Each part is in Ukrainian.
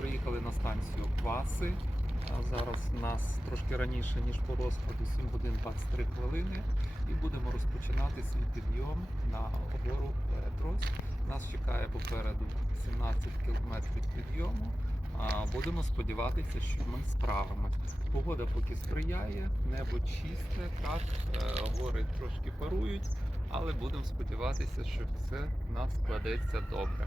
приїхали на станцію Кваси. Зараз у нас трошки раніше, ніж по розкладу, 7 годин 23 хвилини. І будемо розпочинати свій підйом на гору Петрос. Нас чекає попереду 17 кілометрів підйому. Будемо сподіватися, що ми справимось. Погода поки сприяє, небо чисте, так, е, гори трошки парують, але будемо сподіватися, що все в нас складеться добре.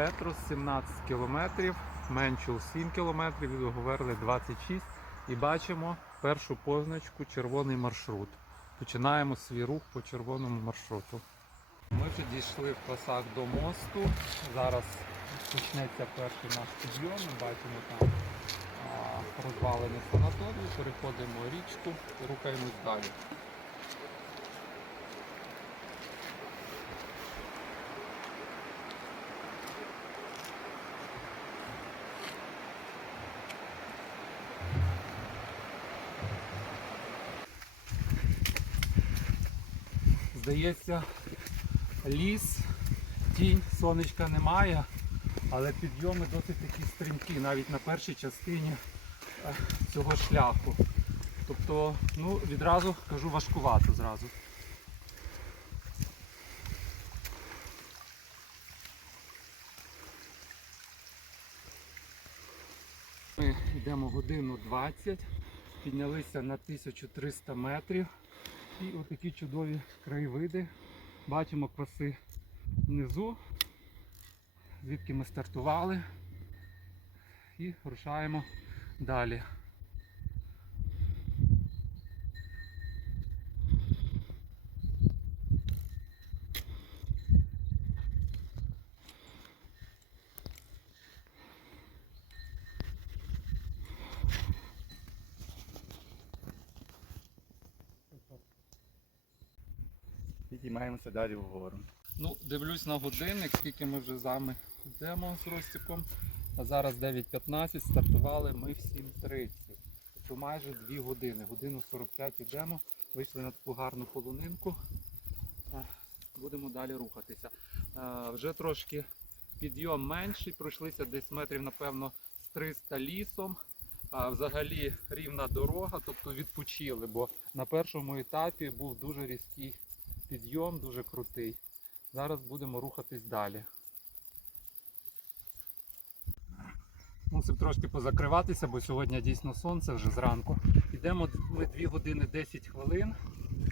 Петрос 17 кілометрів, Менчул 7 кілометрів, від Говерли 26. І бачимо першу позначку червоний маршрут. Починаємо свій рух по червоному маршруту. Ми підійшли в класах до мосту. Зараз почнеться перший наш підйом. Ми бачимо там розвалений санаторій, переходимо річку рухаємось далі. Здається, ліс, тінь, сонечка немає, але підйоми досить такі стрімкі, навіть на першій частині е, цього шляху. Тобто, ну, відразу кажу важкувато зразу. Ми йдемо годину 20, піднялися на 1300 метрів. І отакі чудові краєвиди. Бачимо краси внизу, звідки ми стартували. І рушаємо далі. Підіймаємося далі вгору. Ну, дивлюсь на годинник, скільки ми вже з вами йдемо з Ростіком. А зараз 9.15, стартували ми в 7.30. Тобто майже 2 години. Годину 45 йдемо. Вийшли на таку гарну полунинку. А, Будемо далі рухатися. Вже трошки підйом менший, пройшлися десь метрів, напевно, з 300 лісом. А взагалі рівна дорога, тобто відпочили, бо на першому етапі був дуже різкий підйом, дуже крутий. Зараз будемо рухатись далі. Мусив трошки позакриватися, бо сьогодні дійсно сонце вже зранку. Йдемо ми 2 години 10 хвилин.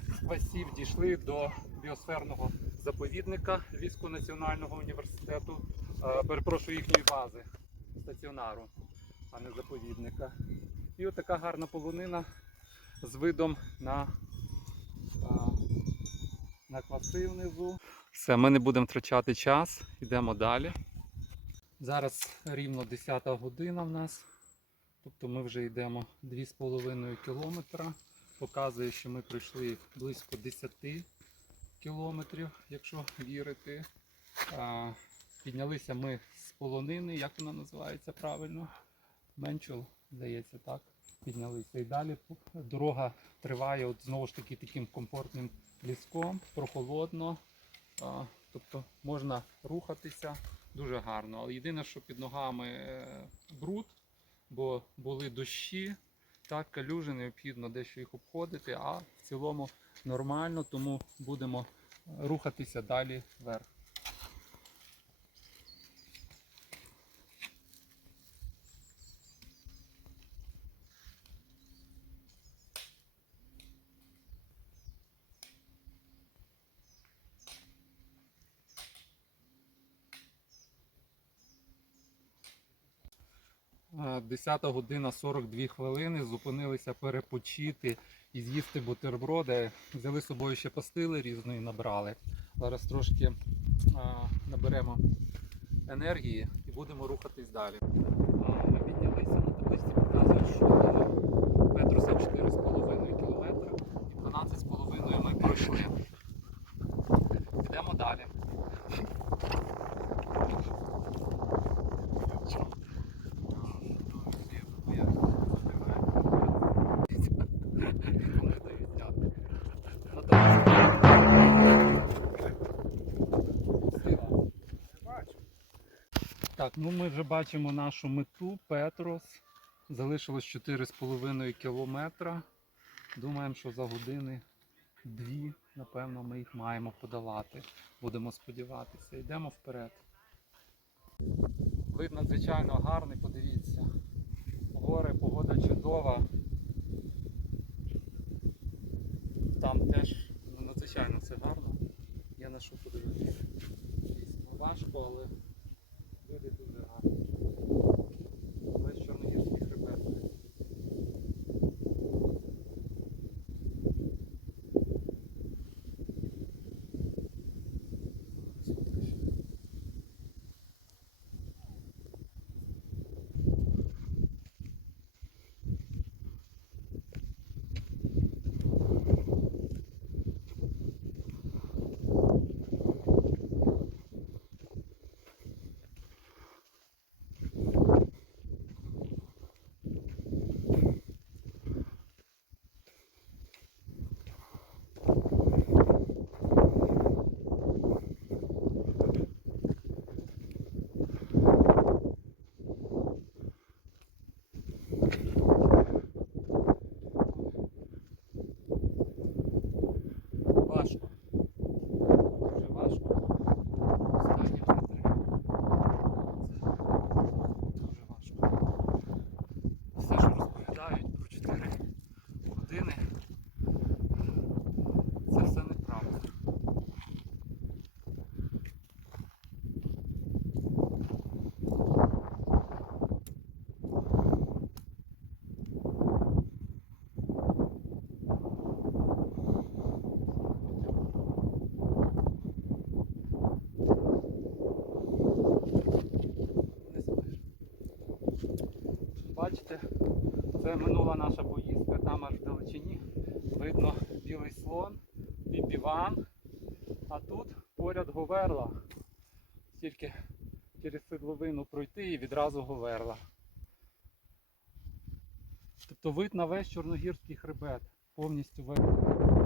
З Квасів дійшли до біосферного заповідника Львівського національного університету. Е, Перепрошую їхньої бази стаціонару, а не заповідника. І от така гарна полонина з видом на, а, на внизу. Все, ми не будемо втрачати час, йдемо далі. Зараз рівно 10 година в нас. Тобто ми вже йдемо 2,5 кілометра. Показує, що ми пройшли близько 10 кілометрів, якщо вірити. Піднялися ми з полонини, як вона називається правильно? Менчул, здається, так. Піднялися і далі. Дорога триває от знову ж таки таким комфортним ліском, прохолодно. Тобто можна рухатися дуже гарно. Але єдине, що під ногами е, бруд, бо були дощі, так, калюжі, необхідно дещо їх обходити, а в цілому нормально, тому будемо рухатися далі вверх. 10 година 42 хвилини. Зупинилися перепочити і з'їсти бутерброди. Взяли з собою ще пастили різної набрали. Зараз трошки а, наберемо енергії і будемо рухатись далі. Ми піднялися на табличці, показують, що Петруса 4,5 кілометри і 12,5 ми пройшли. Підемо далі. Ну ми вже бачимо нашу мету Петрос. Залишилось 4,5 кілометра. Думаємо, що за години дві, напевно, ми їх маємо подолати. Будемо сподіватися. Йдемо вперед. Вид надзвичайно гарний, подивіться. Гори, погода чудова. Там теж ну, надзвичайно все гарно. Я на що подивитися. Важко, але Бачите, це минула наша поїздка, там аж в далечині видно білий слон, диван. а тут поряд говерла. Тільки через седловину пройти і відразу говерла. Тобто вид на весь чорногірський хребет, повністю весь.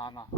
ஆமாம்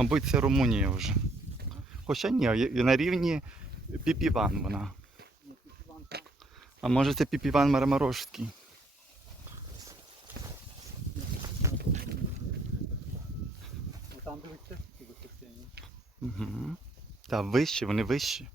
Мабуть, це Румунія вже. Хоча ні, на рівні Піпіван вона. А може це Піпіван Марамарошський. Там дивиться Угу. Та вищі, вони вищі.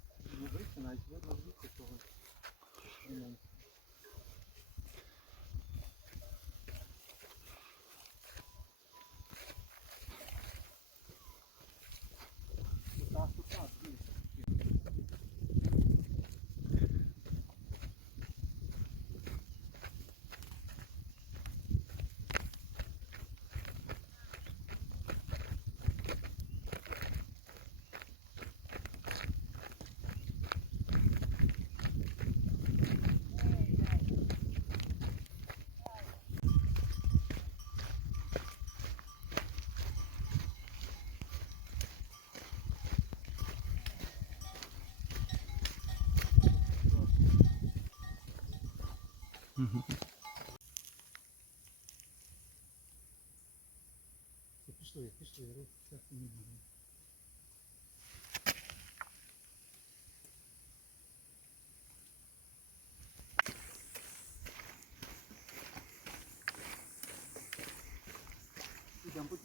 Пішли, пішли, рух, так не буде. По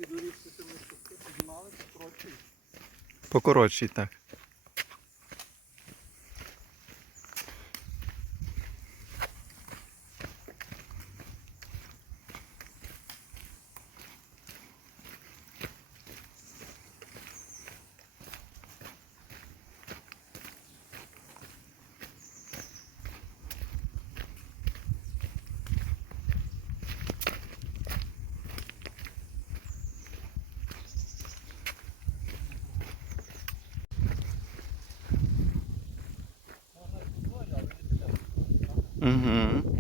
що піднімалися. Покоротший так. Можна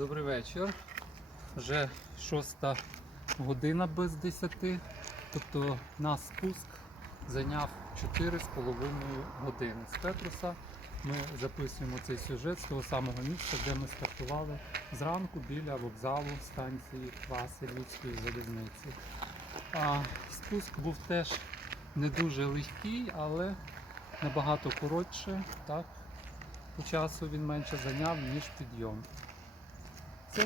Добрий вечір. Вже шоста година без 10. Тобто наш спуск зайняв 4,5 години. З Петруса ми записуємо цей сюжет з того самого місця, де ми стартували зранку біля вокзалу станції Васильівської залізниці. А спуск був теж не дуже легкий, але набагато коротше. Так? По часу він менше зайняв, ніж підйом. Це